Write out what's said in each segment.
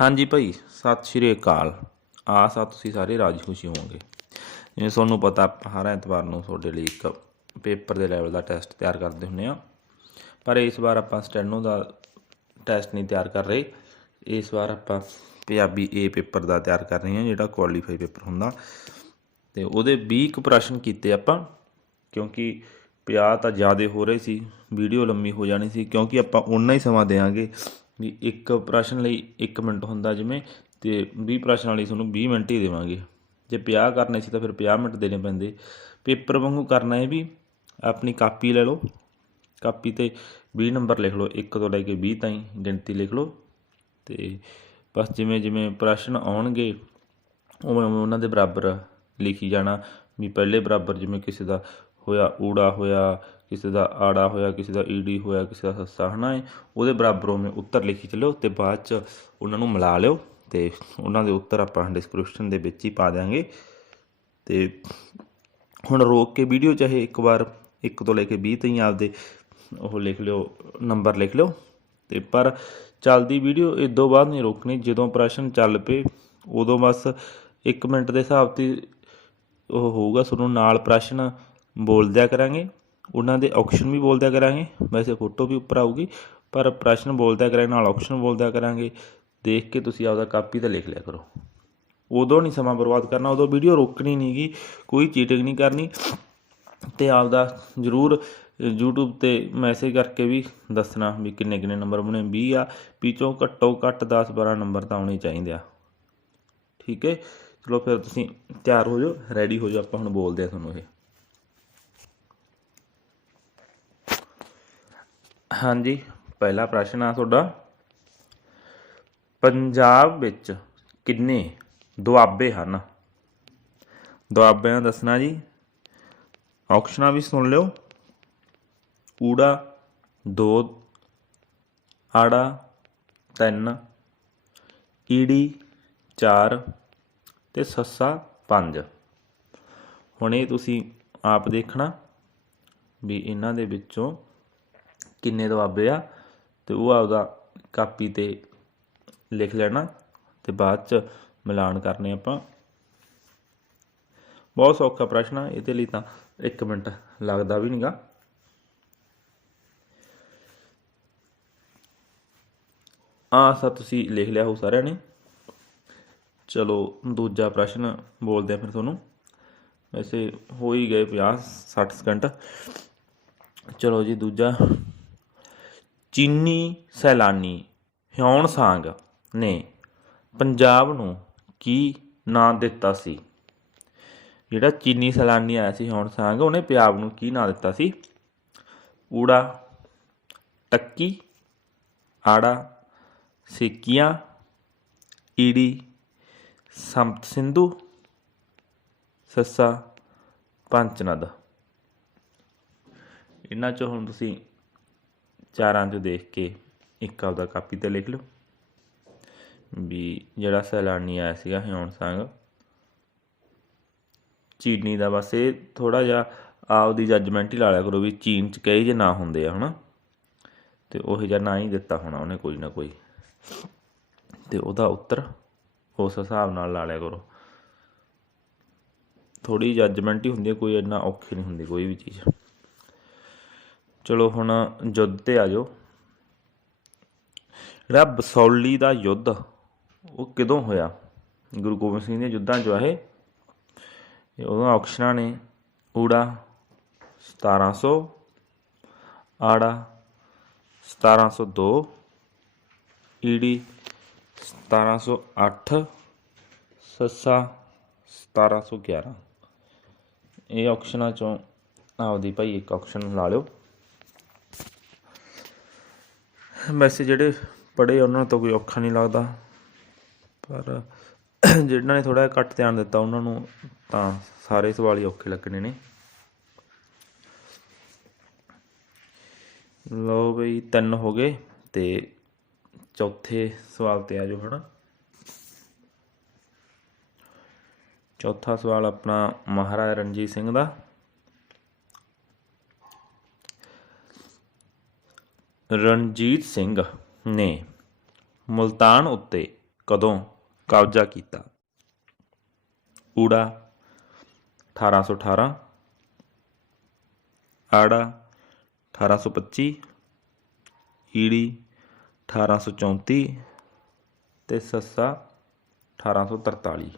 ਹਾਂਜੀ ਭਾਈ, ਸਤਿ ਸ਼੍ਰੀ ਅਕਾਲ। ਆਸ ਆ ਤੁਸੀਂ ਸਾਰੇ ਰਾਜੀ ਖੁਸ਼ੀ ਹੋਵੋਗੇ। ਜਿਵੇਂ ਤੁਹਾਨੂੰ ਪਤਾ ਹਰ ਐਤਵਾਰ ਨੂੰ ਤੁਹਾਡੇ ਲਈ ਇੱਕ ਪੇਪਰ ਦੇ ਲੈਵਲ ਦਾ ਟੈਸਟ ਤਿਆਰ ਕਰਦੇ ਹੁੰਨੇ ਆ। ਪਰ ਇਸ ਵਾਰ ਆਪਾਂ ਸਟੈਨੋ ਦਾ ਟੈਸਟ ਨਹੀਂ ਤਿਆਰ ਕਰ ਰਹੇ। ਇਸ ਵਾਰ ਆਪਾਂ ਪੰਜਾਬੀ ਏ ਪੇਪਰ ਦਾ ਤਿਆਰ ਕਰ ਰਹੇ ਹਾਂ, ਜਿਹੜਾ ਕੁਆਲੀਫਾਈ ਪੇਪਰ ਹੁੰਦਾ। ਤੇ ਉਹਦੇ 20 ਕੁ ਪ੍ਰਸ਼ਨ ਕੀਤੇ ਆਪਾਂ, ਕਿਉਂਕਿ 50 ਤਾਂ ਜ਼ਿਆਦਾ ਹੋ ਰਹੇ ਸੀ, ਵੀਡੀਓ ਲੰਮੀ ਹੋ ਜਾਣੀ ਸੀ, ਕਿਉਂਕਿ ਆਪਾਂ ਉਨਾ ਹੀ ਸਮਾਂ ਦੇਵਾਂਗੇ। ਵੀ ਇੱਕ ਪ੍ਰਸ਼ਨ ਲਈ 1 ਮਿੰਟ ਹੁੰਦਾ ਜਿਵੇਂ ਤੇ 20 ਪ੍ਰਸ਼ਨਾਂ ਲਈ ਤੁਹਾਨੂੰ 20 ਮਿੰਟ ਹੀ ਦੇਵਾਂਗੇ। ਜੇ 50 ਕਰਨੇ ਸੀ ਤਾਂ ਫਿਰ 50 ਮਿੰਟ ਦੇਣੇ ਪੈਂਦੇ। ਪੇਪਰ ਵਾਂਗੂ ਕਰਨਾ ਹੈ ਵੀ ਆਪਣੀ ਕਾਪੀ ਲੈ ਲਓ। ਕਾਪੀ ਤੇ 20 ਨੰਬਰ ਲਿਖ ਲਓ। 1 ਤੋਂ ਲੈ ਕੇ 20 ਤਾਈਂ ਗਿਣਤੀ ਲਿਖ ਲਓ। ਤੇ ਬਸ ਜਿਵੇਂ ਜਿਵੇਂ ਪ੍ਰਸ਼ਨ ਆਉਣਗੇ, ਉਵੇਂ ਉਵੇਂ ਉਹਨਾਂ ਦੇ ਬਰਾਬਰ ਲਿਖੀ ਜਾਣਾ। ਵੀ ਪਹਿਲੇ ਬਰਾਬਰ ਜਿਵੇਂ ਕਿਸੇ ਦਾ ਹੋਇਆ, ਊੜਾ ਹੋਇਆ, ਕਿਸੇ ਦਾ ਆੜਾ ਹੋਇਆ, ਕਿਸੇ ਦਾ ਈੜੀ ਹੋਇਆ, ਕਿਸੇ ਦਾ ਸੱਸਾ, ਹਨਾ ਹੈ ਉਹਦੇ ਬਰਾਬਰ ਉਵੇਂ ਉੱਤਰ ਲਿਖੀ ਚੱਲਿਓ ਤੇ ਬਾਅਦ ਚ ਉਹਨਾਂ ਨੂੰ ਮਿਲਾ ਲਿਓ ਤੇ ਉਹਨਾਂ ਦੇ ਉੱਤਰ ਆਪਾਂ ਡਿਸਕ੍ਰਿਪਸ਼ਨ ਦੇ ਵਿੱਚ ਹੀ ਪਾ ਦਿਆਂਗੇ। ਤੇ ਹੁਣ ਰੋਕ ਕੇ ਵੀਡੀਓ ਚਾਹੇ ਇੱਕ ਵਾਰ 1 ਤੋਂ ਲੈ ਕੇ 20 ਤਾਈਂ ਆਪਦੇ ਉਹ ਲਿਖ ਲਿਓ, ਨੰਬਰ ਲਿਖ ਲਿਓ। ਤੇ ਪਰ ਚੱਲਦੀ ਵੀਡੀਓ ਇਦੋਂ ਬਾਅਦ ਨਹੀਂ ਰੋਕਣੀ, ਜਦੋਂ ਪ੍ਰਸ਼ਨ ਚੱਲ ਪਏ, ਉਦੋਂ ਬਸ 1 ਮਿੰਟ ਦੇ ਹਿਸਾਬ ਤੇ ਉਹ ਹੋਊਗਾ, ਤੁਹਾਨੂੰ ਨਾਲ ਪ੍ਰਸ਼ਨ ਬੋਲਦਿਆ ਕਰਾਂਗੇ। ਉਹਨਾਂ ਦੇ ਆਪਸ਼ਨ ਵੀ ਬੋਲਦਿਆ ਕਰਾਂਗੇ। ਵੈਸੇ ਫੋਟੋ ਵੀ ਉੱਪਰ ਆਊਗੀ, ਪਰ ਪ੍ਰਸ਼ਨ ਬੋਲਦਿਆ ਕਰਾਂਗੇ, ਨਾਲ ਆਪਸ਼ਨ ਬੋਲਦਿਆ ਕਰਾਂਗੇ। ਦੇਖ ਕੇ ਤੁਸੀਂ ਆਪਦਾ ਕਾਪੀ ਤੇ ਲਿਖ ਲਿਆ ਕਰੋ। ਉਦੋਂ ਨਹੀਂ ਸਮਾਂ ਬਰਬਾਦ ਕਰਨਾ, ਉਦੋਂ ਵੀਡੀਓ ਰੋਕਣੀ ਨਹੀਂਗੀ ਕੋਈ ਚੀਟਿੰਗ ਨਹੀਂ ਕਰਨੀ। ਤੇ ਆਪਦਾ ਜਰੂਰ YouTube ਤੇ ਮੈਸੇਜ ਕਰਕੇ ਵੀ ਦੱਸਣਾ ਵੀ ਕਿੰਨੇ ਕਿੰਨੇ ਨੰਬਰ ਬਣੇ। 20 ਆ ਵਿੱਚੋਂ ਘੱਟੋ ਘੱਟ 10 12 ਨੰਬਰ ਤਾਂ ਆਉਣੇ ਚਾਹੀਦੇ ਆ। ਠੀਕ ਹੈ ਚਲੋ ਫਿਰ ਤੁਸੀਂ ਤਿਆਰ ਹੋ ਜਾਓ ਰੈਡੀ ਹੋ ਜਾਓ, ਆਪਾਂ ਹੁਣ ਬੋਲਦੇ ਆ ਤੁਹਾਨੂੰ ਇਹ। ਹਾਂਜੀ, ਪਹਿਲਾ ਪ੍ਰਸ਼ਨ ਆ ਤੁਹਾਡਾ। ਪੰਜਾਬ ਵਿੱਚ ਕਿੰਨੇ ਦੁਆਬੇ ਹਨ? ਦੁਆਬਿਆਂ ਦੱਸਣਾ ਜੀ। ਆਪਸ਼ਨਾਂ ਵੀ ਸੁਣ ਲਿਓ। ਊੜਾ ਦੋ ਆੜਾ, ਤਿੰਨ ਈੜੀ ਚਾਰ ਤੇ ਸੱਸਾ, ਪੰਜ। ਹੁਣ ਇਹ ਤੁਸੀਂ ਆਪ ਦੇਖਣਾ ਵੀ ਇਹਨਾਂ ਦੇ ਵਿੱਚੋਂ ਕਿੰਨੇ ਦਬਾਬੇ ਆ? ਤੇ ਉਹ ਆਪਦਾ ਕਾਪੀ ਤੇ ਲਿਖ ਲੈਣਾ ਤੇ ਬਾਅਦ ਚ ਮਿਲਾਨ ਕਰਨੇ ਆਪਾਂ। ਬਹੁਤ ਸੌਖਾ ਪ੍ਰਸ਼ਨ ਆ, ਇਹਦੇ ਲਈ ਤਾਂ 1 ਮਿੰਟ ਲੱਗਦਾ ਵੀ ਨਹੀਂਗਾ ਆ ਸਾ ਤੁਸੀਂ ਲਿਖ ਲਿਆ ਹੋ ਸਾਰਿਆਂ ਨੇ। ਚਲੋ, ਦੂਜਾ ਪ੍ਰਸ਼ਨ ਬੋਲਦੇ ਆ ਫਿਰ ਤੁਹਾਨੂੰ। ਵੈਸੇ ਹੋ ਹੀ ਗਏ 50 60 ਸਕਿੰਟ ਚਲੋ ਜੀ, ਦੂਜਾ। ਚੀਨੀ ਸੈਲਾਨੀ ਹਿਉਣ ਸਾਂਗ ਨੇ ਪੰਜਾਬ ਨੂੰ ਕੀ ਨਾਂ ਦਿੱਤਾ ਸੀ? ਜਿਹੜਾ ਚੀਨੀ ਸੈਲਾਨੀ ਆਇਆ ਸੀ ਹਿਉਣ ਸਾਂਗ, ਉਹਨੇ ਪੰਜਾਬ ਨੂੰ ਕੀ ਨਾਂ ਦਿੱਤਾ ਸੀ? ਊੜਾ, ਟੱਕੀ, ਆੜਾ, ਸਿੱਕੀਆਂ, ਈੜੀ ਸੰਤ ਸਿੰਧੂ, ਸੱਸਾ, ਪੰਚਨਦ। ਇਹਨਾਂ ਚੋਂ ਹੁਣ ਤੁਸੀਂ ਚਾਰਾਂ ਚੋਂ ਦੇਖ ਕੇ ਇੱਕ ਆਪਦਾ ਕਾਪੀ ਤੇ ਲਿਖ ਲਓ। ਵੀ ਜਿਹੜਾ ਸੈਲਾਨੀ ਆਇਆ ਸੀਗਾ ਹਿਉਣ ਸੰਗ ਚੀਨੀ ਦਾ ਬਸ ਇਹ ਥੋੜਾ ਜਿਹਾ ਆਪਦੀ ਜੱਜਮੈਂਟ ਹੀ ਲਾ ਲਿਆ ਕਰੋ ਵੀ ਚੀਨ ਚ ਕਈ ਜੇ ਨਾ ਹੁੰਦੇ ਆ, ਹਨਾ? ਤੇ ਉਹ ਜਿਹਾ ਨਾ ਹੀ ਦਿੱਤਾ ਹੋਣਾ ਉਹਨੇ ਕੋਈ ਨਾ ਕੋਈ। ਤੇ ਉਹਦਾ ਉੱਤਰ ਉਸ ਹਿਸਾਬ ਨਾਲ ਲਾ ਲਿਆ ਕਰੋ। ਥੋੜੀ ਜੱਜਮੈਂਟ ਹੀ ਹੁੰਦੀ ਹੈ ਕੋਈ ਇੰਨਾ ਔਖੀ ਨਹੀਂ ਹੁੰਦੀ ਕੋਈ ਵੀ ਚੀਜ਼। ਚਲੋ ਹੁਣ ਯੁੱਧ ਤੇ ਆ ਜਾਓ। ਜਿਹੜਾ ਬਸੌਲੀ ਦਾ ਯੁੱਧ, ਉਹ ਕਦੋਂ ਹੋਇਆ? ਗੁਰੂ ਗੋਬਿੰਦ ਸਿੰਘ ਦੇ ਯੁੱਧਾਂ ਚ ਇਹ। ਉਦੋਂ ਆਪਸ਼ਨਾਂ ਨੇ ਊੜਾ 1700 ਆੜਾ 1702 ਈੜੀ 1708 ਸੱਸਾ 1711 ਇਹ ਆਪਸ਼ਨਾਂ ਚੋਂ ਆਪਦੀ ਭਾਈ ਇੱਕ ਆਪਸ਼ਨ ਲਾ ਲਿਓ। ਵੈਸੇ ਜਿਹੜੇ ਪੜ੍ਹੇ ਉਹਨਾਂ ਤੋਂ ਕੋਈ ਔਖਾ ਨਹੀਂ ਲੱਗਦਾ। ਪਰ ਜਿਹਨਾਂ ਨੇ ਥੋੜਾ ਘੱਟ ਧਿਆਨ ਦਿੱਤਾ, ਉਹਨਾਂ ਨੂੰ ਤਾਂ ਸਾਰੇ ਸਵਾਲ ਹੀ ਔਖੇ ਲੱਗਣੇ ਨੇ। ਲਓ ਬਈ, ਤਿੰਨ ਹੋ ਗਏ ਤੇ ਚੌਥੇ ਸਵਾਲ ਤੇ ਆ ਜਾਓ ਹਣਾ। ਚੌਥਾ ਸਵਾਲ ਆਪਣਾ ਮਹਾਰਾਜਾ ਰਣਜੀਤ ਸਿੰਘ ਦਾ। ਰਣਜੀਤ ਸਿੰਘ ਨੇ ਮੁਲਤਾਨ ਉੱਤੇ ਕਦੋਂ ਕਬਜ਼ਾ ਕੀਤਾ? ਊੜਾ 1818 ਆੜਾ 1825 ਈੜੀ 1834 ਤੇ ਸੱਸਾ 1843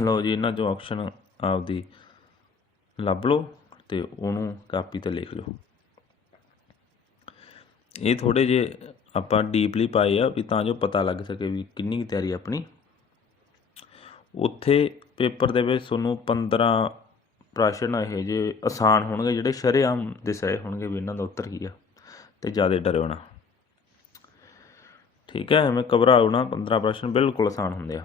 ਲਓ ਜੀ, ਇਹਨਾਂ ਚੋਂ ਆਪਸ਼ਨ ਆਪਦੀ ਲੱਭ ਲਓ ਤੇ ਉਹਨੂੰ ਕਾਪੀ ਤੇ ਲਿਖ ਲਓ। ਇਹ ਥੋੜੇ ਜੇ ਆਪਾਂ ਡੀਪਲੀ ਪਾਏ ਆ ਵੀ ਤਾਂ ਜੋ ਪਤਾ ਲੱਗ ਸਕੇ ਵੀ ਕਿੰਨੀ ਕੁ ਤਿਆਰੀ ਆਪਣੀ। ਉੱਥੇ ਪੇਪਰ ਦੇ ਵਿੱਚ ਤੁਹਾਨੂੰ 15 ਪ੍ਰਸ਼ਨ ਇਹ ਜੇ ਆਸਾਨ ਹੋਣਗੇ, ਜਿਹੜੇ ਸ਼ਰੇਆਮ ਦਿਸ ਹੋਣਗੇ ਵੀ ਇਹਨਾਂ ਦਾ ਉੱਤਰ ਕੀ ਆ ਤੇ ਜ਼ਿਆਦਾ ਡਰਿਓ ਨਾ। ਠੀਕ ਹੈ, ਐਵੇਂ ਘਬਰਾਓ ਨਾ 15 ਪ੍ਰਸ਼ਨ ਬਿਲਕੁਲ ਆਸਾਨ ਹੁੰਦੇ ਆ।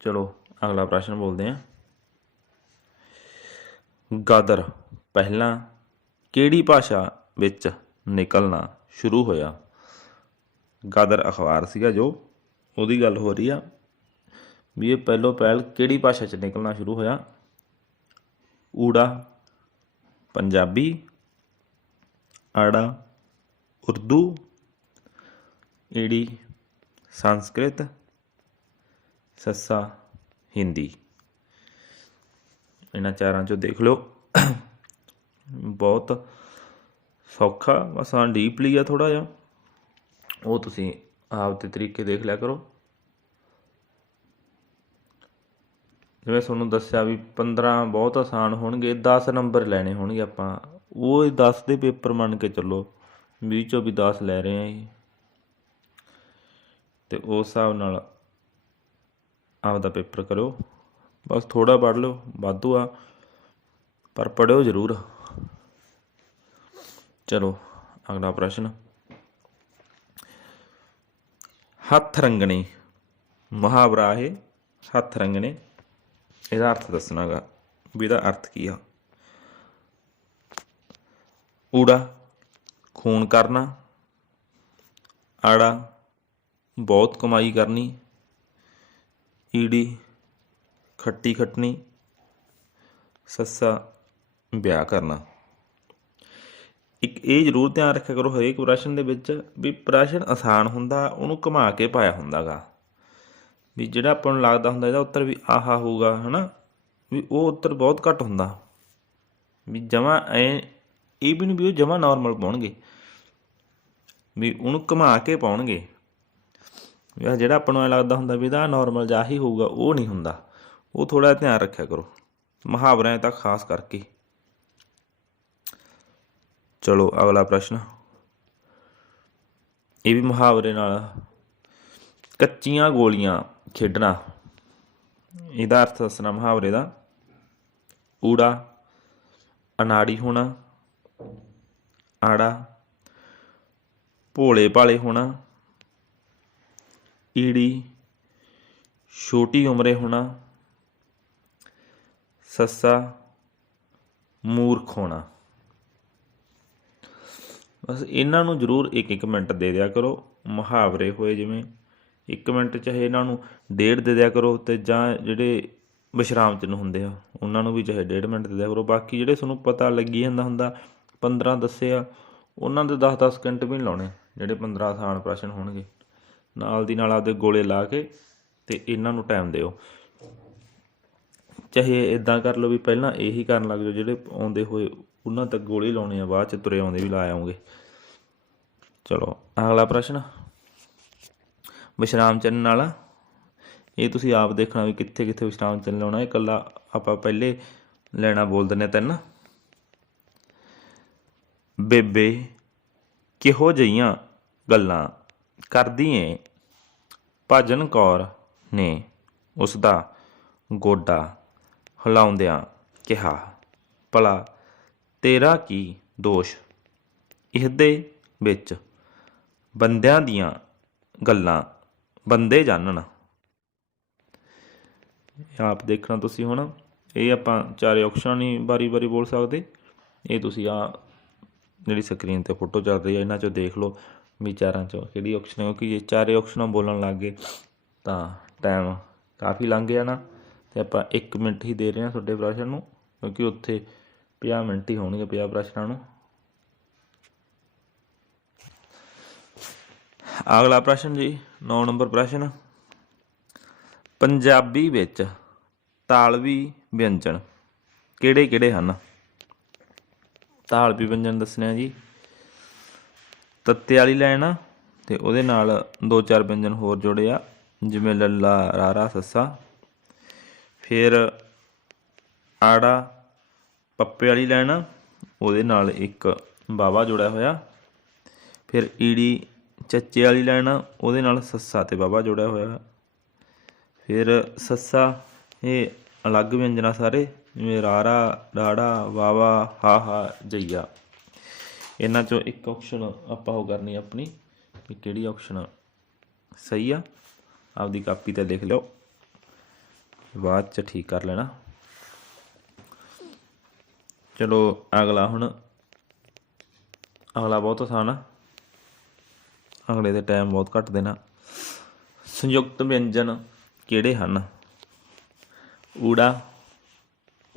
ਚਲੋ, ਅਗਲਾ ਪ੍ਰਸ਼ਨ ਬੋਲਦੇ ਆ ਗਾਦਰ, ਪਹਿਲਾਂ ਕਿਹੜੀ ਭਾਸ਼ਾ ਵਿੱਚ ਨਿਕਲਣਾ ਸ਼ੁਰੂ ਹੋਇਆ। ਗਦਰ ਅਖਬਾਰ ਸੀਗਾ ਜੋ, ਉਹਦੀ ਗੱਲ ਹੋ ਰਹੀ ਆ ਵੀ ਇਹ ਪਹਿਲੋ ਪਹਿਲ ਕਿਹੜੀ ਭਾਸ਼ਾ 'ਚ ਨਿਕਲਣਾ ਸ਼ੁਰੂ ਹੋਇਆ? ਊੜਾ, ਪੰਜਾਬੀ, ਆੜਾ, ਉਰਦੂ, ਈੜੀ, ਸੰਸਕ੍ਰਿਤ, ਸੱਸਾ, ਹਿੰਦੀ। ਇਹਨਾਂ ਚਾਰਾਂ ਚੋਂ ਦੇਖ ਲਓ। ਬਹੁਤ ਸੌਖਾ ਬਸ ਆ ਡੀਪਲੀ ਆ ਥੋੜਾ ਜਿਹਾ। ਉਹ ਤੁਸੀਂ ਆਪ ਦੇ ਤਰੀਕੇ ਦੇਖ ਲਿਆ ਕਰੋ। ਜਿਵੇਂ ਤੁਹਾਨੂੰ ਦੱਸਿਆ ਵੀ 15 ਬਹੁਤ ਆਸਾਨ ਹੋਣਗੇ 10 ਨੰਬਰ ਲੈਣੇ ਹੋਣਗੇ ਆਪਾਂ। ਉਹ 10 ਦੇ ਪੇਪਰ ਮੰਨ ਕੇ ਚੱਲੋ 20 ਚੋਂ ਵੀ 10 ਲੈ ਰਹੇ ਆ ਜੀ। ਤੇ ਉਸ ਹਿਸਾਬ ਨਾਲ ਆਪਦਾ ਪੇਪਰ ਕਰੋ ਬਸ ਥੋੜਾ ਪੜ੍ਹ ਲਓ, ਵਾਧੂ ਆ, ਪਰ ਪੜਿਓ ਜ਼ਰੂਰ। ਚਲੋ, ਅਗਲਾ ਪ੍ਰਸ਼ਨ। ਹੱਥ ਰੰਗਣੇ ਮੁਹਾਵਰਾ ਹੈ ਹੱਥ ਰੰਗਣੇ। ਇਹਦਾ ਅਰਥ ਦੱਸਣਾਗਾ ਵੀ ਇਹਦਾ ਅਰਥ ਕੀ ਆ? ਊੜਾ, ਖੂਨ ਕਰਨਾ। ਆੜਾ, ਬਹੁਤ ਕਮਾਈ ਕਰਨੀ। ਈੜੀ, ਖੱਟੀ ਖੱਟਣੀ। ਸੱਸਾ, ਵਿਆਹ ਕਰਨਾ। ਇੱਕ ਇਹ ਜ਼ਰੂਰ ਧਿਆਨ ਰੱਖਿਆ ਕਰੋ ਹਰੇਕ ਪ੍ਰਸ਼ਨ ਦੇ ਵਿੱਚ ਵੀ ਪ੍ਰਸ਼ਨ ਆਸਾਨ ਹੁੰਦਾ, ਉਹਨੂੰ ਘੁਮਾ ਕੇ ਪਾਇਆ ਹੁੰਦਾਗਾ। ਵੀ ਜਿਹੜਾ ਆਪਾਂ ਨੂੰ ਲੱਗਦਾ ਹੁੰਦਾ, ਇਹਦਾ ਉੱਤਰ ਵੀ ਆਹਾ ਹੋਊਗਾ, ਹਨਾ? ਵੀ ਉਹ ਉੱਤਰ ਬਹੁਤ ਘੱਟ ਹੁੰਦਾ। ਵੀ ਜਮਾ ਐ, ਇਹ ਵੀ ਨਹੀਂ ਵੀ ਉਹ ਜਮਾ ਨਾਰਮਲ ਪਾਉਣਗੇ। ਵੀ ਉਹਨੂੰ ਘੁਮਾ ਕੇ ਪਾਉਣਗੇ। ਵੀ ਆਹ ਜਿਹੜਾ ਆਪਾਂ ਨੂੰ ਐ ਲੱਗਦਾ ਹੁੰਦਾ ਵੀ ਇਹਦਾ ਨਾਰਮਲ ਜਿਹਾ ਹੀ ਹੋਊਗਾ, ਉਹ ਨਹੀਂ ਹੁੰਦਾ। ਉਹ ਥੋੜਾ ਧਿਆਨ ਰੱਖਿਆ ਕਰੋ। ਮੁਹਾਵਰਿਆਂ ਤਾਂ ਖਾਸ ਕਰਕੇ। ਚਲੋ, ਅਗਲਾ ਪ੍ਰਸ਼ਨ। ਇਹ ਵੀ ਮੁਹਾਵਰੇ ਨਾਲ। ਕੱਚੀਆਂ ਗੋਲੀਆਂ ਖੇਡਣਾ। ਇਹਦਾ ਅਰਥ ਦੱਸਣਾ ਮੁਹਾਵਰੇ ਦਾ। ਊੜਾ, ਅਨਾੜੀ ਹੋਣਾ। ਆੜਾ, ਭੋਲੇ ਭਾਲੇ ਹੋਣਾ। ਈੜੀ, ਛੋਟੀ ਉਮਰੇ ਹੋਣਾ। ਸੱਸਾ, ਮੂਰਖ ਹੋਣਾ। ਬਸ ਇਹਨਾਂ ਨੂੰ ਜ਼ਰੂਰ ਇੱਕ ਇੱਕ ਮਿੰਟ ਦੇ ਦਿਆ ਕਰੋ, ਮੁਹਾਵਰੇ ਹੋਏ ਜਿਵੇਂ, ਇੱਕ ਮਿੰਟ ਚਾਹੇ ਇਹਨਾਂ ਨੂੰ ਡੇਢ ਦੇ ਦਿਆ ਕਰੋ ਤੇ ਜਾਂ ਜਿਹੜੇ ਵਿਸ਼ਰਾਮ ਚਿੰਨ੍ਹ ਹੁੰਦੇ ਆ, ਉਹਨਾਂ ਨੂੰ ਵੀ ਚਾਹੇ ਡੇਢ ਮਿੰਟ ਦੇ ਦਿਆ ਕਰੋ। ਬਾਕੀ ਜਿਹੜੇ ਤੁਹਾਨੂੰ ਪਤਾ ਲੱਗੀ ਜਾਂਦਾ ਹੁੰਦਾ 15 ਦੱਸੇ ਆ ਉਹਨਾਂ ਦੇ 10-10 ਸਕਿੰਟ ਵੀ ਨਹੀਂ ਲਾਉਣੇ, ਜਿਹੜੇ 15 ਆਸਾਨ ਪ੍ਰਸ਼ਨ ਹੋਣਗੇ। ਨਾਲ ਦੀ ਨਾਲ ਆਪਦੇ ਗੋਲੇ ਲਾ ਕੇ ਤੇ ਇਹਨਾਂ ਨੂੰ ਟਾਈਮ ਦਿਓ। ਚਾਹੇ ਇਦਾਂ ਕਰ ਲਓ ਵੀ ਪਹਿਲਾਂ ਇਹੀ ਕਰਨ ਲੱਗ ਜਾਓ ਜਿਹੜੇ ਆਉਂਦੇ ਹੋਏ ਉਹਨਾਂ ਤੱਕ ਗੋਲੀ ਲਾਉਣੀ ਆ, ਬਾਅਦ ਚ ਤੁਰੇ ਆਉਂਦੇ ਵੀ ਲਾ ਆਉਂਗੇ। ਚਲੋ, ਅਗਲਾ ਪ੍ਰਸ਼ਨ। ਵਿਸ਼ਰਾਮ ਚਿੰਨ੍ਹ ਵਾਲਾ। ਇਹ ਤੁਸੀਂ ਆਪ ਦੇਖਣਾ ਵੀ ਕਿੱਥੇ ਕਿੱਥੇ ਵਿਸ਼ਰਾਮ ਚਿੰਨ੍ਹ ਲਾਉਣਾ, ਇਹ ਇਕੱਲਾ ਆਪਾਂ ਪਹਿਲੇ ਲੈਣਾ ਬੋਲ ਦਿੰਨੇ ਤਿੰਨ। ਬੇਬੇ, ਕਿਹੋ ਜਿਹੀਆਂ ਗੱਲਾਂ ਕਰਦੀ ਏ ਭਜਨ ਕੌਰ ਨੇ ਉਸ ਦਾ ਗੋਡਾ ਹਿਲਾਉਂਦਿਆਂ ਕਿਹਾ, ਭਲਾ ਤੇਰਾ ਕੀ ਦੋਸ਼? ਇਹਦੇ ਵਿੱਚ ਬੰਦਿਆਂ ਦੀਆਂ ਗੱਲਾਂ ਬੰਦੇ ਜਾਣਨ। ਆਪ ਦੇਖਣਾ ਤੁਸੀਂ ਹੁਣ। ਇਹ ਆਪਾਂ ਚਾਰੇ ਆਪਸ਼ਨ ਨਹੀਂ ਬਾਰੀ-ਬਾਰੀ ਬੋਲ ਸਕਦੇ। ਇਹ ਤੁਸੀਂ ਆ ਜਿਹੜੀ ਸਕਰੀਨ ਤੇ ਫੋਟੋ ਚੱਲ ਰਹੀ ਹੈ ਇਹਨਾਂ ਚੋਂ ਦੇਖ ਲਓ ਵੀ ਚਾਰਾਂ ਚੋਂ ਕਿਹੜੀ ਆਪਸ਼ਨ ਹੈ, ਕਿਉਂਕਿ ਜੇ ਚਾਰੇ ਆਪਸ਼ਨਾਂ ਬੋਲਣ ਲੱਗ ਗਏ ਤਾਂ ਟਾਈਮ ਕਾਫੀ ਲੰਘ ਜਾਣਾ। ਤੇ ਆਪਾਂ 1 ਮਿੰਟ ਹੀ ਦੇ ਰਹੇ ਹਾਂ ਤੁਹਾਡੇ ਪ੍ਰਸ਼ਨ ਨੂੰ, ਕਿਉਂਕਿ ਉੱਥੇ 50 ਮਿੰਟ ਹੀ ਹੋਣਗੇ 50 ਪ੍ਰਸ਼ਨਾਂ ਨੂੰ। ਅਗਲਾ ਪ੍ਰਸ਼ਨ ਜੀ 9 ਨੰਬਰ ਪ੍ਰਸ਼ਨ। ਪੰਜਾਬੀ ਵਿੱਚ ਤਾਲਵੀ ਵਿਅੰਜਨ ਕਿਹੜੇ ਕਿਹੜੇ ਹਨ? ਤਾਲਵੀ ਵਿਅੰਜਨ ਦੱਸਣੇ ਆ ਜੀ। ਤੱਤੇ ਵਾਲੀ ਲਾਈਨ ਤੇ ਉਹਦੇ ਨਾਲ ਦੋ ਚਾਰ ਵਿਅੰਜਨ ਹੋਰ ਜੋੜੇ ਆ, ਜਿਵੇਂ ਲੱਲਾ, ਰਾਰਾ, ਸੱਸਾ। ਫਿਰ ਆੜਾ ਪੱਪੇ ਵਾਲੀ ਲਾਈਨ ਉਹਦੇ ਨਾਲ ਇੱਕ ਬਾਵਾ ਜੁੜਿਆ ਹੋਇਆ। ਫਿਰ ਈੜੀ ਚੱਚੇ ਵਾਲੀ ਲਾਈਨ ਉਹਦੇ ਨਾਲ ਸੱਸਾ ਤੇ ਬਾਵਾ ਜੁੜਿਆ ਹੋਇਆ। ਫਿਰ ਸੱਸਾ, ਇਹ ਅਲੱਗ ਵਿਅੰਜਨਾ ਸਾਰੇ, ਜਿਵੇਂ ਰਾਰਾ, ਡਾੜਾ, ਵਾਵਾ, ਹਾ ਹਾ, ਜਈਆ। ਇਹਨਾਂ ਚੋਂ ਇੱਕ ਆਪਸ਼ਨ ਆਪਾਂ ਉਹ ਕਰਨੀ ਆਪਣੀ, ਵੀ ਕਿਹੜੀ ਆਪਸ਼ਨ ਸਹੀ ਆ। ਆਪਦੀ ਕਾਪੀ ਤੇ ਲਿਖ ਲਿਓ। ਬਾਅਦ ਚ ਠੀਕ ਕਰ ਲੈਣਾ। ਚਲੋ, ਅਗਲਾ ਹੁਣ। ਅਗਲਾ ਬਹੁਤ ਆਸਾਨ ਆ। ਅਗਲੇ ਦੇ ਟਾਈਮ ਬਹੁਤ ਘੱਟ ਦੇਣਾ। ਸੰਯੁਕਤ ਵਿਅੰਜਨ ਕਿਹੜੇ ਹਨ? ਊੜਾ,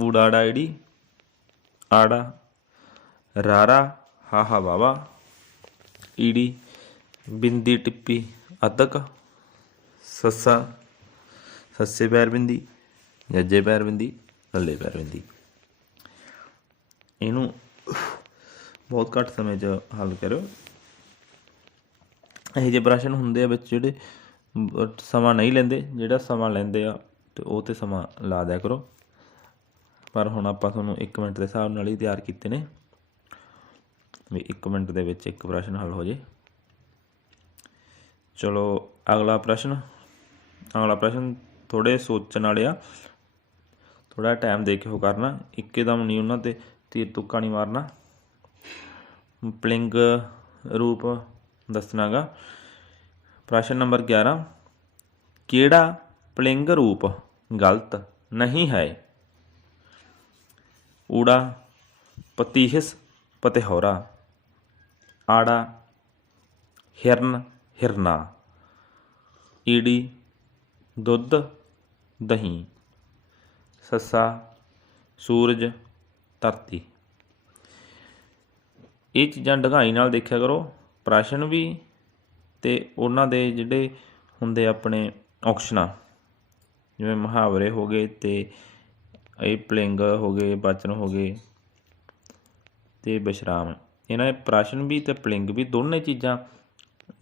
ਊੜਾੜਾ ਈੜੀ ਆੜਾ, ਰਾਰਾ, ਹਾਹਾ ਵਾਵਾ ਈੜੀ, ਬਿੰਦੀ ਟਿੱਪੀ, ਅਦਕ, ਸੱਸਾ, ਸੱਸੇ ਪੈਰ ਬਿੰਦੀ, ਜੱਜੇ ਪੈਰ ਬਿੰਦੀ ਲੱਲੇ ਪੈਰ ਬਿੰਦੀ। ਇਹਨੂੰ ਬਹੁਤ ਘੱਟ ਸਮੇਂ 'ਚ ਹੱਲ ਕਰਿਓ। ਇਹ ਜਿਹੇ ਪ੍ਰਸ਼ਨ ਹੁੰਦੇ ਆ ਵਿੱਚ ਜਿਹੜੇ ਸਮਾਂ ਨਹੀਂ ਲੈਂਦੇ, ਜਿਹੜਾ ਸਮਾਂ ਲੈਂਦੇ ਆ ਤੇ ਉਹ ਤੇ ਸਮਾਂ ਲਾ ਦਿਆ ਕਰੋ। ਪਰ ਹੁਣ ਆਪਾਂ ਤੁਹਾਨੂੰ 1 ਮਿੰਟ ਦੇ ਹਿਸਾਬ ਨਾਲ ਹੀ ਤਿਆਰ ਕੀਤੇ ਨੇ। ਵੀ 1 ਮਿੰਟ ਦੇ ਵਿੱਚ ਇੱਕ ਪ੍ਰਸ਼ਨ ਹੱਲ ਹੋ ਜੇ। ਚਲੋ, ਅਗਲਾ ਪ੍ਰਸ਼ਨ। ਅਗਲਾ ਪ੍ਰਸ਼ਨ ਥੋੜੇ ਸੋਚਣ ਵਾਲੇ ਆ। ਥੋੜਾ ਟਾਈਮ ਦੇ ਕੇ ਉਹ ਕਰਨਾ। ਇੱਕਦਮ ਨਹੀਂ ਉਹਨਾਂ ਤੇ ਤੀਰ ਤੁੱਕਾ ਨਹੀਂ ਮਾਰਨਾ ਪਲਿੰਗ ਰੂਪ ਦੱਸਣਾਗਾ ਪ੍ਰਸ਼ਨ ਨੰਬਰ 11 ਕਿਹੜਾ ਪਲਿੰਗ ਰੂਪ ਗਲਤ ਨਹੀਂ ਹੈ ਊੜਾ ਪਤੀਹਸ ਪਤਿਹੌਰਾ ਆੜਾ ਹਿਰਨ ਹਿਰਨਾ ਈੜੀ ਦੁੱਧ ਦਹੀਂ ਸੱਸਾ ਸੂਰਜ ਧਰਤੀ। ਇਹ ਚੀਜ਼ਾਂ ਡਗਾਈ ਨਾਲ ਦੇਖਿਆ ਕਰੋ। ਪ੍ਰਾਸ਼ਨ ਵੀ ਤੇ ਉਹਨਾਂ ਦੇ ਜਿਹੜੇ ਹੁੰਦੇ ਆਪਣੇ ਔਕਸ਼ਨਾਂ, ਜਿਵੇਂ ਮੁਹਾਵਰੇ ਹੋ ਗਏ ਤੇ ਇਹ ਪਲਿੰਗ ਹੋ ਗਏ, ਬਚਨ ਹੋ ਗਏ ਤੇ ਵਿਸ਼ਰਾਮ ਇਹਨਾਂ ਦੇ ਪ੍ਰਾਸ਼ਨ ਵੀ ਤੇ ਪਲਿੰਗ ਵੀ ਦੋਨੇ ਚੀਜ਼ਾਂ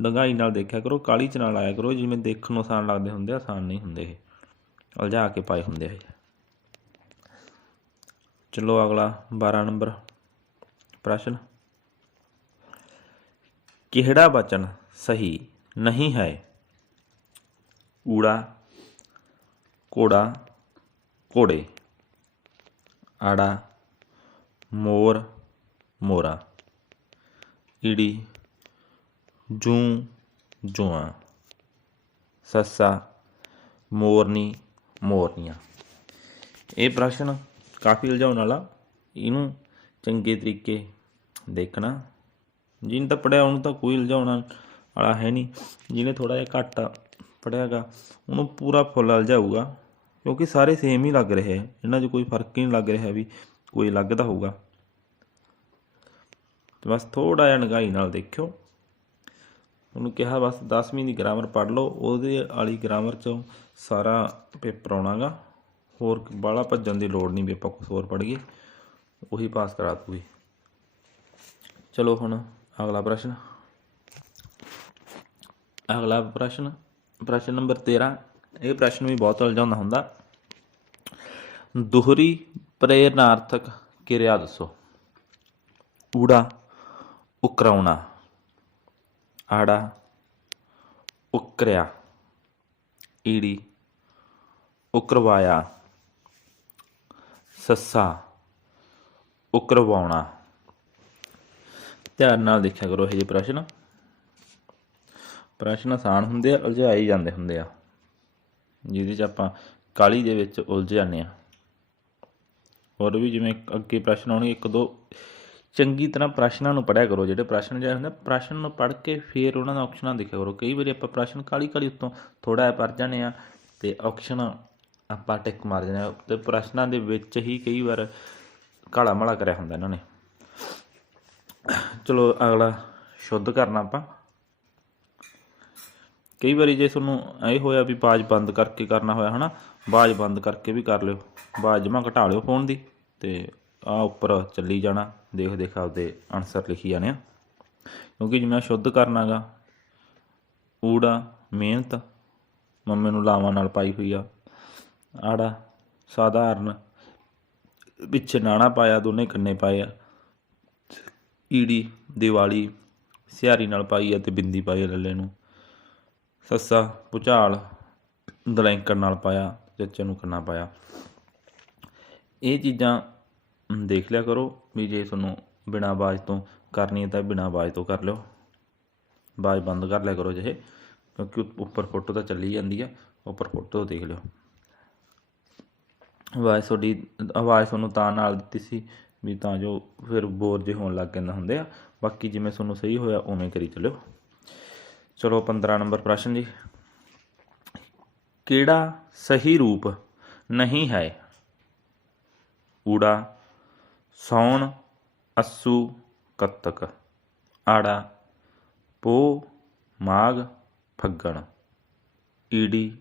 ਡੰਗਾਈ ਨਾਲ ਦੇਖਿਆ ਕਰੋ। ਕਾਲੀ ਚ ਨਾਲ ਆਇਆ ਕਰੋ, ਜਿਵੇਂ ਦੇਖਣ ਨੂੰ ਆਸਾਨ ਲੱਗਦੇ ਹੁੰਦੇ ਆਸਾਨ ਨਹੀਂ ਹੁੰਦੇ ਇਹ। ਉਲਝਾ ਕੇ ਪਾਏ ਹੁੰਦੇ ਆ ਇਹ ਚਲੋ ਅਗਲਾ 12 ਨੰਬਰ ਪ੍ਰਸ਼ਨ ਕਿਹੜਾ ਬਚਨ ਸਹੀ ਨਹੀਂ ਹੈ ਊੜਾ ਘੋੜਾ ਘੋੜੇ ਆੜਾ ਮੋਰ ਮੋਰਾ ਈੜੀ ਜੂੰ ਜੂਆਂ ਸੱਸਾ ਮੋਰਨੀ ਮੋਰਨੀਆਂ ਇਹ ਪ੍ਰਸ਼ਨ ਕਾਫੀ ਉਲਝਾਉਣ ਵਾਲਾ। ਇਹਨੂੰ ਚੰਗੇ ਤਰੀਕੇ ਦੇਖਣਾ। ਜਿਹਨੇ ਤਾਂ ਪੜਿਆ ਉਹਨੂੰ ਤਾਂ ਕੋਈ ਉਲਝਾਉਣ ਵਾਲਾ ਹੈ ਨਹੀਂ। ਜਿਹਨੇ ਥੋੜਾ ਜਿਹਾ ਘੱਟ ਪੜਿਆਗਾ ਉਹਨੂੰ ਪੂਰਾ ਫੁੱਲ ਉਲਝਾਊਗਾ। ਕਿਉਂਕਿ ਸਾਰੇ ਸੇਮ ਹੀ ਲੱਗ ਰਹੇ ਆ। ਇਹਨਾਂ 'ਚ ਕੋਈ ਫ਼ਰਕ ਹੀ ਨਹੀਂ ਲੱਗ ਰਿਹਾ ਵੀ ਕੋਈ ਅਲੱਗ ਦਾ ਹੋਊਗਾ। ਤੇ ਬਸ ਥੋੜਾ ਜਿਹਾ ਨਿਗਾਹੀ ਨਾਲ ਦੇਖਿਓ। ਉਹਨੂੰ ਕਿਹਾ, ਬਸ 10ਵੀਂ ਦੀ ਗ੍ਰਾਮਰ ਪੜ੍ਹ ਲਓ। ਉਹਦੇ ਵਾਲੀ ਗ੍ਰਾਮਰ ਚੋਂ ਸਾਰਾ ਪੇਪਰ ਆਉਣਾਗਾ। ਹੋਰ ਬਾਹਲਾ ਭੱਜਣ ਦੀ ਲੋੜ ਨਹੀਂ ਵੀ ਆਪਾਂ ਕੁਝ ਹੋਰ ਪੜ੍ਹੀਏ। ਉਹੀ ਪਾਸ ਕਰਾ ਦੂਗੀ ਚਲੋ ਹੁਣ ਅਗਲਾ ਪ੍ਰਸ਼ਨ। ਅਗਲਾ ਪ੍ਰਸ਼ਨ ਪ੍ਰਸ਼ਨ ਨੰਬਰ 13 ਇਹ ਪ੍ਰਸ਼ਨ ਵੀ ਬਹੁਤ ਉਲਝਾਉਂਦਾ ਹੁੰਦਾ। ਦੁਹਰੀ ਪ੍ਰੇਰਨਾਰਥਕ ਕਿਰਿਆ ਦੱਸੋ। ਊੜਾ, ਉਕਰਾਉਣਾ। ਆੜਾ, ਉਕਰਿਆ। ਈੜੀ, ਉਕਰਵਾਇਆ। ਸੱਸਾ ਉਕਰਵਾਉਣਾ। ਧਿਆਨ ਨਾਲ ਦੇਖਿਆ ਕਰੋ ਇਹ ਜਿਹੇ ਪ੍ਰਸ਼ਨ। ਪ੍ਰਸ਼ਨ ਆਸਾਨ ਹੁੰਦੇ ਆ ਉਲਝਾਈ ਜਾਂਦੇ ਹੁੰਦੇ ਆ, ਜਿਹਦੇ ਚ ਆਪਾਂ ਕਾਲੀ ਦੇ ਵਿੱਚ ਉਲਝ ਜਾਂਦੇ ਆ। ਹੋਰ ਵੀ ਜਿਵੇਂ ਅੱਗੇ ਪ੍ਰਸ਼ਨ ਆਉਣਗੇ, ਇੱਕ ਦੋ ਚੰਗੀ ਤਰ੍ਹਾਂ ਪ੍ਰਸ਼ਨਾਂ ਨੂੰ ਪੜ੍ਹਿਆ ਕਰੋ, ਜਿਹੜੇ ਪ੍ਰਸ਼ਨ ਜਿਹੜੇ ਹੁੰਦੇ ਪ੍ਰਸ਼ਨ ਨੂੰ ਪੜ੍ਹ ਕੇ ਫਿਰ ਉਹਨਾਂ ਦਾ ਆਪਸ਼ਨਾਂ ਦੇਖਿਆ ਕਰੋ। ਕਈ ਵਾਰੀ ਆਪਾਂ ਪ੍ਰਸ਼ਨ ਕਾਲੀ ਕਾਲੀ ਉੱਤੋਂ ਥੋੜਾ ਜਿਹਾ ਪੜ੍ਹ ਜਾਂਦੇ ਆ ਤੇ ਆਪਸ਼ਨ ਆਪਾਂ ਟਿਕ ਮਾਰ ਜਾਂਦੇ ਹਾਂ। ਤੇ ਪ੍ਰਸ਼ਨਾਂ ਦੇ ਵਿੱਚ ਹੀ ਕਈ ਵਾਰ ਕਾਲਾ ਮਾਲਾ ਕਰਿਆ ਹੁੰਦਾ ਇਹਨਾਂ ਨੇ। ਚਲੋ, ਅਗਲਾ ਸ਼ੁੱਧ ਕਰਨਾ ਆਪਾਂ। ਕਈ ਵਾਰੀ ਜੇ ਤੁਹਾਨੂੰ ਇਹ ਹੋਇਆ ਵੀ ਬਾਜ ਬੰਦ ਕਰਕੇ ਕਰਨਾ ਹੋਇਆ, ਹਨਾ? ਬਾਜ ਬੰਦ ਕਰਕੇ ਵੀ ਕਰ ਲਿਓ। ਬਾਜ ਜਮਾ ਘਟਾ ਲਿਓ ਫੋਨ ਦੀ ਤੇ ਆ ਉੱਪਰ ਚੱਲੀ ਜਾਣਾ। ਦੇਖ ਦੇਖ ਆਪਦੇ ਆਨਸਰ ਲਿਖੀ ਜਾਣੇ ਆ। ਕਿਉਂਕਿ ਜਿਵੇਂ ਆਹ ਸ਼ੁੱਧ ਕਰਨਾਗਾ, ਊੜਾ, ਮਿਹਨਤ, ਮੰਮੀ ਨੂੰ ਲਾਵਾਂ ਨਾਲ ਪਾਈ ਹੋਈ ਆ। ਆੜਾ, ਸਾਧਾਰਨ। ਵਿੱਚ ਨਾਣਾ ਪਾਇਆ, ਦੋਨੇ ਕੰਨੇ ਪਾਏ ਆ। ਈੜੀ, ਦੀਵਾਲੀ ਸਿਆਰੀ ਨਾਲ ਪਾਈ ਆ ਤੇ ਬਿੰਦੀ ਪਾਈ ਆ ਲੱਲੇ ਨੂੰ। ਸੱਸਾ, ਭੁਚਾਲ ਦਲੈਂਕਣ ਨਾਲ ਪਾਇਆ ਚੱਚੇ ਨੂੰ ਕੰਨਾ ਪਾਇਆ। ਇਹ ਚੀਜ਼ਾਂ ਦੇਖ ਲਿਆ ਕਰੋ ਵੀ ਜੇ ਤੁਹਾਨੂੰ ਬਿਨਾ ਆਵਾਜ਼ ਤੋਂ ਕਰਨੀ ਹੈ ਤਾਂ ਬਿਨਾ ਆਵਾਜ਼ ਤੋਂ ਕਰ ਲਿਓ। ਆਵਾਜ਼ ਬੰਦ ਕਰ ਲਿਆ ਕਰੋ ਜਿਹੇ ਕਿਉਂਕਿ ਉੱਪਰ ਫੋਟੋ ਤਾਂ ਚੱਲੀ ਜਾਂਦੀ ਆ, ਉੱਪਰ ਫੋਟੋ ਦੇਖ ਲਿਓ। ਆਵਾਜ਼ ਤੁਹਾਡੀ, ਆਵਾਜ਼ ਤੁਹਾਨੂੰ ਤਾਂ ਨਾਲ ਦਿੱਤੀ ਸੀ ਵੀ ਤਾਂ ਜੋ ਫਿਰ ਬੋਰ ਜੇ ਹੋਣ ਲੱਗ ਜਾਂਦੇ ਹੁੰਦੇ ਆ। ਬਾਕੀ ਜਿਵੇਂ ਤੁਹਾਨੂੰ ਸਹੀ ਹੋਇਆ, ਉਵੇਂ ਕਰੀ ਚੱਲਿਓ। ਚਲੋ 15 ਨੰਬਰ ਪ੍ਰਸ਼ਨ ਜੀ। ਕਿਹੜਾ ਸਹੀ ਰੂਪ ਨਹੀਂ ਹੈ? ਊੜਾ, ਸੌਣ, ਅਸੂ, ਕੱਤਕ। ਆੜਾ, ਪੋ, ਮਾਘ, ਫੱਗਣ। ਈੜੀ,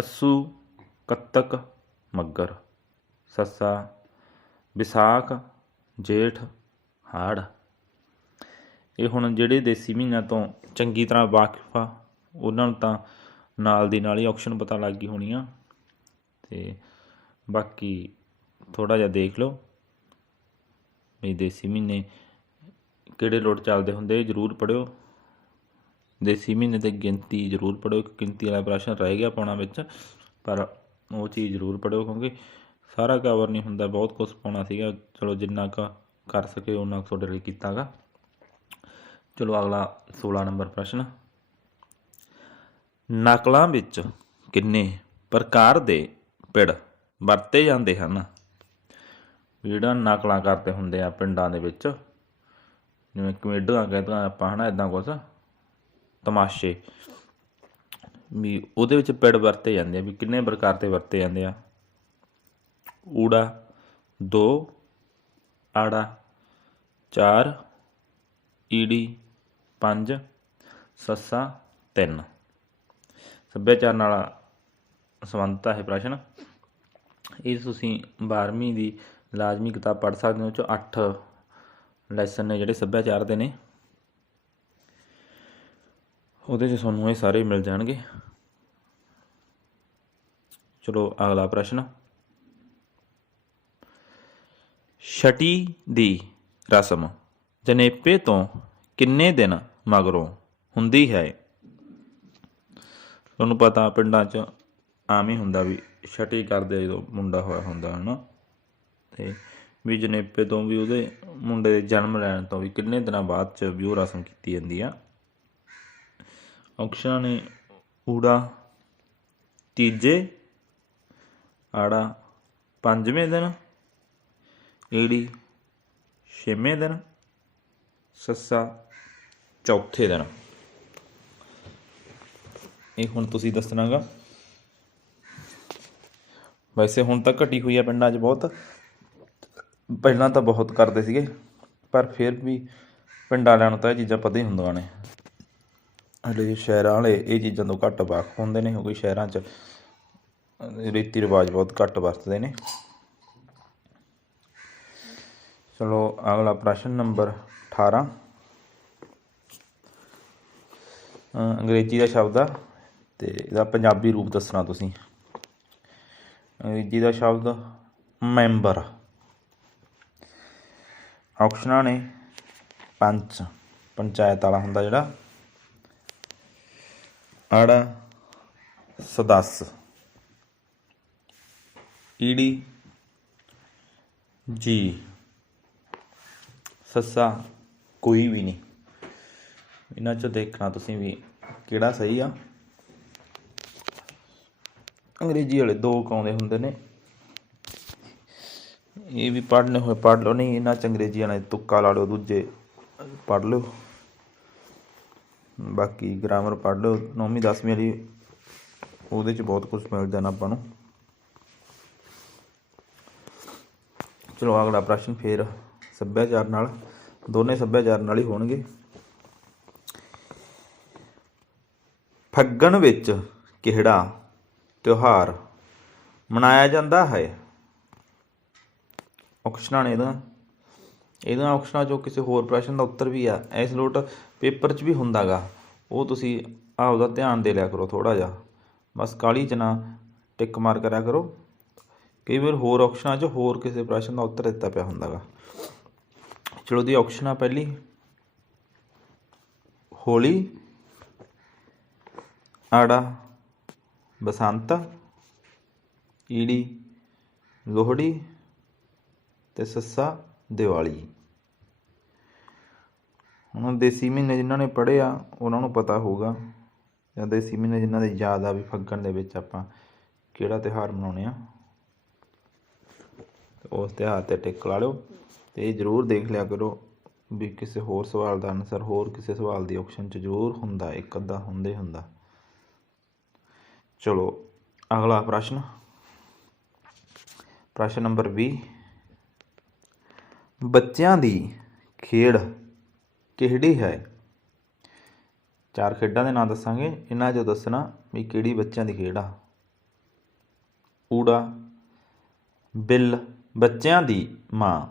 ਅਸੂ, ਕੱਤਕ। ਮੱਗਰ, ਸੱਸਾ, ਵਿਸਾਖ, ਜੇਠ, ਹਾੜ। ਇਹ ਹੁਣ ਜਿਹੜੇ ਦੇਸੀ ਮਹੀਨਿਆਂ ਤੋਂ ਚੰਗੀ ਤਰ੍ਹਾਂ ਵਾਕਿਫ ਆ ਉਹਨਾਂ ਨੂੰ ਤਾਂ ਨਾਲ ਦੀ ਨਾਲ ਹੀ ਆਪਸ਼ਨ ਪਤਾ ਲੱਗ ਗਈ ਹੋਣੀ ਆ। ਤੇ ਬਾਕੀ ਥੋੜਾ ਜਿਹਾ ਦੇਖ ਲਓ ਵੀ ਦੇਸੀ ਮਹੀਨੇ ਕਿਹੜੇ ਲੋਟ ਚੱਲਦੇ ਹੁੰਦੇ ਜ਼ਰੂਰ ਪੜਿਓ ਦੇਸੀ ਮਹੀਨੇ ਤੇ ਗਿਣਤੀ ਜ਼ਰੂਰ ਪੜਿਓ ਇੱਕ ਗਿਣਤੀ ਵਾਲਾ ਪ੍ਰਸ਼ਨ ਰਹਿ ਗਿਆ ਪਾਉਣਾ ਵਿੱਚ, ਪਰ ਉਹ ਚੀਜ਼ ਜ਼ਰੂਰ ਪੜਿਓ ਕਿਉਂਕਿ ਸਾਰਾ ਕਵਰ ਨਹੀਂ ਹੁੰਦਾ, ਬਹੁਤ ਕੁਝ ਪਾਉਣਾ ਸੀਗਾ। ਚਲੋ ਜਿੰਨਾ ਕੁ ਕਰ ਸਕੇ ਉਹਨਾਂ ਕੁ ਤੁਹਾਡੇ ਲਈ ਕੀਤਾਗਾ। ਚਲੋ ਅਗਲਾ 16 ਨੰਬਰ ਪ੍ਰਸ਼ਨ। ਨਕਲਾਂ ਵਿੱਚ ਕਿੰਨੇ ਪ੍ਰਕਾਰ ਦੇ ਪਿੜ ਵਰਤੇ ਜਾਂਦੇ ਹਨ? ਜਿਹੜਾ ਨਕਲਾਂ ਕਰਦੇ ਹੁੰਦੇ ਆ ਪਿੰਡਾਂ ਦੇ ਵਿੱਚ, ਜਿਵੇਂ ਕਮੇਡੀਆਂ ਕਹਿੰਦੇ ਆਪਾਂ ਹਨਾ ਇਦਾਂ ਕੁਛ, ਤਮਾਸ਼ੇ। ਵੀ ਉਹਦੇ ਵਿੱਚ ਪਿੜ ਵਰਤੇ ਜਾਂਦੇ ਆ, ਵੀ ਕਿੰਨੇ ਪ੍ਰਕਾਰ 'ਤੇ ਵਰਤੇ ਜਾਂਦੇ ਆ। ਊੜਾ, ਦੋ, ਆੜਾ, ਚਾਰ, ਈੜੀ, ਪੰਜ, ਸੱਸਾ, ਤਿੰਨ। ਸੱਭਿਆਚਾਰ ਨਾਲ ਸੰਬੰਧਿਤ ਹੈ ਪ੍ਰਸ਼ਨ। ਇਹ ਤੁਸੀਂ 12ਵੀਂ ਦੀ ਲਾਜ਼ਮੀ ਕਿਤਾਬ ਪੜ੍ਹ ਸਕਦੇ ਹੋ, ਉਹ 8 ਲੈਸਨ ਨੇ ਜਿਹੜੇ ਸੱਭਿਆਚਾਰ ਦੇ ਨੇ। ਉਹਦੇ 'ਚ ਤੁਹਾਨੂੰ ਇਹ ਸਾਰੇ ਮਿਲ ਜਾਣਗੇ। ਚਲੋ ਅਗਲਾ ਪ੍ਰਸ਼ਨ। ਛਟੀ ਦੀ ਰਸਮ ਜਨੇਪੇ ਤੋਂ ਕਿੰਨੇ ਦਿਨ ਮਗਰੋਂ ਹੁੰਦੀ ਹੈ? ਤੁਹਾਨੂੰ ਪਤਾ ਪਿੰਡਾਂ 'ਚ ਆਮ ਹੀ ਹੁੰਦਾ ਵੀ ਛਟੀ ਕਰਦੇ ਜਦੋਂ ਮੁੰਡਾ ਹੋਇਆ ਹੁੰਦਾ, ਹਨਾ? ਤੇ ਵੀ ਜਨੇਪੇ ਤੋਂ ਵੀ ਉਹਦੇ ਮੁੰਡੇ ਦੇ ਜਨਮ ਲੈਣ ਤੋਂ ਵੀ ਕਿੰਨੇ ਦਿਨਾਂ ਬਾਅਦ ਚ ਵੀ ਉਹ ਰਸਮ ਕੀਤੀ ਜਾਂਦੀ ਆ? ਔਕਸ਼ਾਂ ਨੇ ਊੜਾ, ਤੀਜੇ ਆੜਾ, ਪੰਜਵੇਂ ਦਿਨ। ਈੜੀ, ਛੇਵੇਂ ਦਿਨ। ਸੱਸਾ, ਚੌਥੇ ਦਿਨ। ਇਹ ਹੁਣ ਤੁਸੀਂ ਦੱਸਣਾਗਾ। ਵੈਸੇ ਹੁਣ ਤਾਂ ਘਟੀ ਹੋਈ ਆ ਪਿੰਡਾਂ 'ਚ ਬਹੁਤ। ਪਹਿਲਾਂ ਤਾਂ ਬਹੁਤ ਕਰਦੇ ਸੀਗੇ, ਪਰ ਫਿਰ ਵੀ ਪਿੰਡਾਂ ਵਾਲਿਆਂ ਨੂੰ ਤਾਂ ਇਹ ਚੀਜ਼ਾਂ ਪਤਾ ਹੀ ਹੁੰਦੀਆਂ ਨੇ। ਹਲੇ ਸ਼ਹਿਰਾਂ ਵਾਲੇ ਇਹ ਚੀਜ਼ਾਂ ਤੋਂ ਘੱਟ ਵਾਕਫ ਹੁੰਦੇ ਨੇ, ਕਿਉਂਕਿ ਸ਼ਹਿਰਾਂ 'ਚ ਰੀਤੀ ਰਿਵਾਜ ਬਹੁਤ ਘੱਟ ਵਰਤਦੇ ਨੇ। ਚਲੋ, ਅਗਲਾ ਪ੍ਰਸ਼ਨ ਨੰਬਰ 18 ਅੰਗਰੇਜ਼ੀ ਦਾ ਸ਼ਬਦ ਆ ਤੇ ਇਹਦਾ ਪੰਜਾਬੀ ਰੂਪ ਦੱਸਣਾ ਤੁਸੀਂ। ਅੰਗਰੇਜ਼ੀ ਦਾ ਸ਼ਬਦ, ਮੈਂਬਰ। ਆਪਸ਼ਨਾਂ ਨੇ ਪੰਚ ਪੰਚਾਇਤ ਵਾਲਾ ਹੁੰਦਾ ਜਿਹੜਾ। ਆੜਾ ਸਦੱਸ। ਈੜੀ, ਜੀ, ਸੱਸਾ, ਕੋਈ ਵੀ ਨਹੀਂ। ਇਹਨਾਂ ਚੋਂ ਦੇਖਣਾ ਤੁਸੀਂ ਵੀ ਕਿਹੜਾ ਸਹੀ ਆ। ਅੰਗਰੇਜ਼ੀ ਵਾਲੇ ਦੋ ਕਾਉਂਦੇ ਹੁੰਦੇ ਨੇ। ਇਹ ਵੀ ਪੜ੍ਹਨੇ ਹੋਏ ਪੜ੍ਹ ਲਓ, ਨਹੀਂ ਇਹਨਾਂ ਚ ਅੰਗਰੇਜ਼ੀ ਵਾਲੇ ਤੁੱਕਾ ਲਾ ਲਓ, ਦੂਜੇ ਪੜ੍ਹ ਲਓ। ਬਾਕੀ ਗ੍ਰਾਮਰ ਪੜ੍ਹ ਲਓ, ਨੌਵੀਂ, ਦਸਵੀਂ ਵਾਲੀ ਉਹਦੇ ਚ ਬਹੁਤ ਕੁਝ ਮਿਲ ਜਾਣਾ ਆਪਾਂ ਨੂੰ। ਚਲੋ ਅਗਲਾ ਪ੍ਰਸ਼ਨ ਫੇਰ ਸੱਭਿਆਚਾਰ ਨਾਲ, ਦੋਨੇ ਸੱਭਿਆਚਾਰ ਨਾਲ ਹੀ ਹੋਣਗੇ। ਫੱਗਣ ਵਿੱਚ ਕਿਹੜਾ ਤਿਉਹਾਰ ਮਨਾਇਆ ਜਾਂਦਾ ਹੈ? ਆਪਸ਼ਨਾਂ ਨੇ ਇਹਦਾ ਇਹਦਾ ਆਪਸ਼ਨਾਂ ਚੋਂ ਕਿਸੇ ਹੋਰ ਪ੍ਰਸ਼ਨ ਦਾ ਉੱਤਰ ਵੀ ਆ, ਇਸ ਲੋਟ ਪੇਪਰ 'ਚ ਵੀ ਹੁੰਦਾਗਾ। ਉਹ ਤੁਸੀਂ ਆਪਦਾ ਧਿਆਨ ਦੇ ਲਿਆ ਕਰੋ ਥੋੜਾ ਜਿਹਾ। ਬਸ ਕਾਲੀ ਚ ਨਾ ਟਿਕ ਮਾਰ ਕਰਿਆ ਕਰੋ। ਕਈ ਵਾਰ ਹੋਰ ਆਪਸ਼ਨਾਂ 'ਚ ਹੋਰ ਕਿਸੇ ਪ੍ਰਸ਼ਨ ਦਾ ਉੱਤਰ ਦਿੱਤਾ ਪਿਆ ਹੁੰਦਾਗਾ। ਚਲੋ ਦੀ ਆਪਸ਼ਨ ਆ ਪਹਿਲੀ। ਹੋਲੀ। ਆੜਾ। ਬਸੰਤ। ਈੜੀ ਲੋਹੜੀ। ਤੇ ਸੱਸਾ ਦੀਵਾਲੀ। ਹੁਣ ਦੇਸੀ ਮਹੀਨੇ ਜਿਨ੍ਹਾਂ ਨੇ ਪੜ੍ਹਿਆ ਉਹਨਾਂ ਨੂੰ ਪਤਾ ਹੋਊਗਾ। ਜਾਂ ਦੇਸੀ ਮਹੀਨੇ ਜਿਨ੍ਹਾਂ ਦੇ ਯਾਦ ਆ ਵੀ ਫੱਗਣ ਦੇ ਵਿੱਚ ਆਪਾਂ ਕਿਹੜਾ ਤਿਉਹਾਰ ਮਨਾਉਂਦੇ ਆ। ਉਸ ਤਿਉਹਾਰ ਤੇ ਟਿਕ ਲਾ ਲਿਓ ਤੇ ਜ਼ਰੂਰ ਦੇਖ ਲਿਆ ਕਰੋ ਵੀ ਕਿਸੇ ਹੋਰ ਸਵਾਲ ਦਾ ਆਨਸਰ ਹੋਰ ਕਿਸੇ ਸਵਾਲ ਦੀ ਆਪਸ਼ਨ 'ਚ ਜ਼ਰੂਰ ਹੁੰਦਾ, ਇੱਕ ਅੱਧਾ ਹੁੰਦਾ ਹੀ ਹੁੰਦਾ। ਚਲੋ, ਅਗਲਾ ਪ੍ਰਸ਼ਨ। ਪ੍ਰਸ਼ਨ ਨੰਬਰ 20 ਬੱਚਿਆਂ ਦੀ ਖੇਡ ਕਿਹੜੀ ਹੈ? ਚਾਰ ਖੇਡਾਂ ਦੇ ਨਾਂ ਦੱਸਾਂਗੇ। ਇਹਨਾਂ 'ਚੋਂ ਦੱਸਣਾ ਵੀ ਕਿਹੜੀ ਬੱਚਿਆਂ ਦੀ ਖੇਡ ਆ। ਊੜਾ, ਬਿੱਲ ਬੱਚਿਆਂ ਦੀ ਮਾਂ।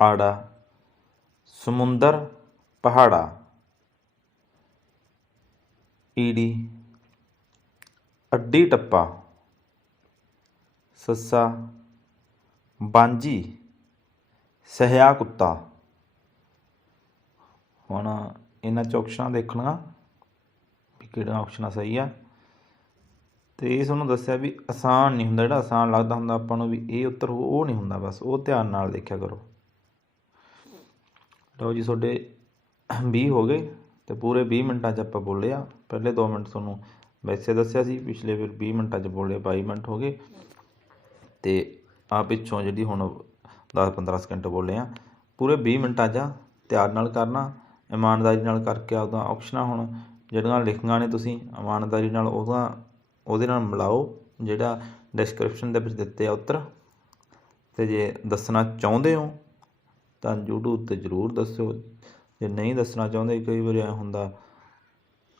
ਆੜਾ, ਸਮੁੰਦਰ, ਪਹਾੜਾ। ਈੜੀ, ਅੱਡੀ ਟੱਪਾ। ਸੱਸਾ ਬਾਂਜੀ ਸਹਿਆ ਕੁੱਤਾ। ਹੁਣ ਇਹਨਾਂ ਚ ਆਪਸ਼ਨਾਂ ਦੇਖਣੀਆਂ ਵੀ ਕਿਹੜਾ ਆਪਸ਼ਨ ਸਹੀ ਆ। ਤੇ ਇਹ ਤੁਹਾਨੂੰ ਦੱਸਿਆ ਵੀ ਆਸਾਨ ਨਹੀਂ ਹੁੰਦਾ, ਜਿਹੜਾ ਆਸਾਨ ਲੱਗਦਾ ਹੁੰਦਾ ਆਪਾਂ ਨੂੰ ਵੀ ਇਹ ਉੱਤਰ ਉਹ ਨਹੀਂ ਹੁੰਦਾ, ਬਸ ਉਹ ਧਿਆਨ ਨਾਲ ਦੇਖਿਆ ਕਰੋ। ਲਓ ਜੀ, ਤੁਹਾਡੇ 20 ਹੋ ਗਏ ਤੇ ਪੂਰੇ 20 ਮਿੰਟਾਂ 'ਚ ਆਪਾਂ ਬੋਲੇ ਆ ਪਹਿਲੇ 2 ਮਿੰਟ ਤੁਹਾਨੂੰ ਵੈਸੇ ਦੱਸਿਆ ਸੀ, ਪਿਛਲੇ ਫਿਰ 20 ਮਿੰਟਾਂ 'ਚ ਬੋਲੇ 22 ਮਿੰਟ ਹੋ ਗਏ। ਤੇ ਆ ਪਿੱਛੋਂ ਜਿਹੜੀ ਹੁਣ 10-15 ਸਕਿੰਟ ਬੋਲੇ ਆ, ਪੂਰੇ 20 ਮਿੰਟਾਂ 'ਚ ਧਿਆਨ ਨਾਲ ਕਰਨਾ, ਇਮਾਨਦਾਰੀ ਨਾਲ ਕਰਕੇ ਆਪਦਾ ਆਪਸ਼ਨਾਂ ਹੁਣ, ਜਿਹੜੀਆਂ ਲਿਖੀਆਂ ਨੇ ਤੁਸੀਂ, ਇਮਾਨਦਾਰੀ ਨਾਲ ਉਹਦਾ ਉਹਦੇ ਨਾਲ ਮਿਲਾਓ, ਜਿਹੜਾ ਡਿਸਕ੍ਰਿਪਸ਼ਨ ਦੇ ਵਿੱਚ ਦਿੱਤੇ ਆ ਉੱਤਰ। ਤੇ ਜੇ ਦੱਸਣਾ ਚਾਹੁੰਦੇ ਹੋ, ਤਾਂ YouTube ਤੇ ਜ਼ਰੂਰ ਦੱਸਿਓ। ਜੇ ਨਹੀਂ ਦੱਸਣਾ ਚਾਹੁੰਦੇ, ਕਈ ਵਾਰ ਐ ਹੁੰਦਾ,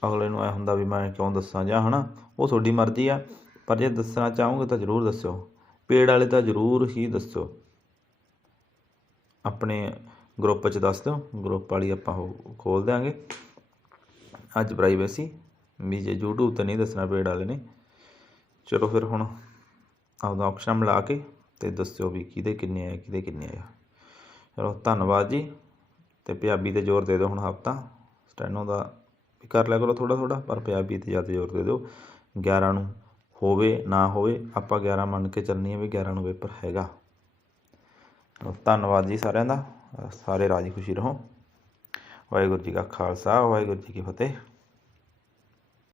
ਅਗਲੇ ਨੂੰ ਐ ਹੁੰਦਾ ਵੀ ਮੈਂ ਕਿਉਂ ਦੱਸਾਂ ਜਾਂ ਹਨਾ, ਉਹ ਤੁਹਾਡੀ ਮਰਜ਼ੀ ਆ, ਪਰ ਜੇ ਦੱਸਣਾ ਚਾਹੋਗੇ ਤਾਂ ਜ਼ਰੂਰ ਦੱਸਿਓ। ਪੇੜ ਵਾਲੇ ਤਾਂ ਜ਼ਰੂਰ ਹੀ ਦੱਸਿਓ। ਆਪਣੇ ਗਰੁੱਪ 'ਚ ਦੱਸ ਦਿਓ ਗਰੁੱਪ ਵਾਲੀ ਆਪਾਂ ਉਹ ਖੋਲ ਦਿਆਂਗੇ। ਅੱਜ ਪ੍ਰਾਈਵੇਸੀ, ਵੀ ਜੇ YouTube ਤੇ ਨਹੀਂ ਦੱਸਣਾ ਪੇੜ ਵਾਲੇ ਨੇ ਚਲੋ ਫਿਰ ਹੁਣ ਆਪਦਾ ਆਪਸ਼ਨ ਮਿਲਾ ਕੇ ਤੇ ਦੱਸਿਓ ਵੀ ਕਿਹਦੇ ਕਿੰਨੇ ਆ ਕਿਹਦੇ ਕਿੰਨੇ ਆ। ਚਲੋ, ਧੰਨਵਾਦ ਜੀ ਤੇ ਪੰਜਾਬੀ ਤੇ ਜ਼ੋਰ ਦੇ ਦਿਓ ਹੁਣ ਹਫਤਾ। ਸਟੈਨੋ ਦਾ ਵੀ ਕਰ ਲਿਆ ਕਰੋ ਥੋੜਾ ਥੋੜਾ ਪਰ ਪੰਜਾਬੀ ਤੇ ਜ਼ਿਆਦਾ ਜ਼ੋਰ ਦੇ ਦਿਓ। 11 ਨੂੰ ਹੋਵੇ, ਨਾ ਹੋਵੇ, ਆਪਾਂ 11 ਮੰਨ ਕੇ ਚੱਲਣੀ ਹੈ ਵੀ 11 ਨੂੰ ਪੇਪਰ ਹੈਗਾ। ਧੰਨਵਾਦ ਜੀ ਸਾਰਿਆਂ ਦਾ। ਸਾਰੇ ਰਾਜੀ ਖੁਸ਼ੀ ਰਹੋ। ਵਾਹਿਗੁਰੂ ਜੀ ਕਾ ਖਾਲਸਾ, ਵਾਹਿਗੁਰੂ ਜੀ ਕੀ ਫਤਿਹ।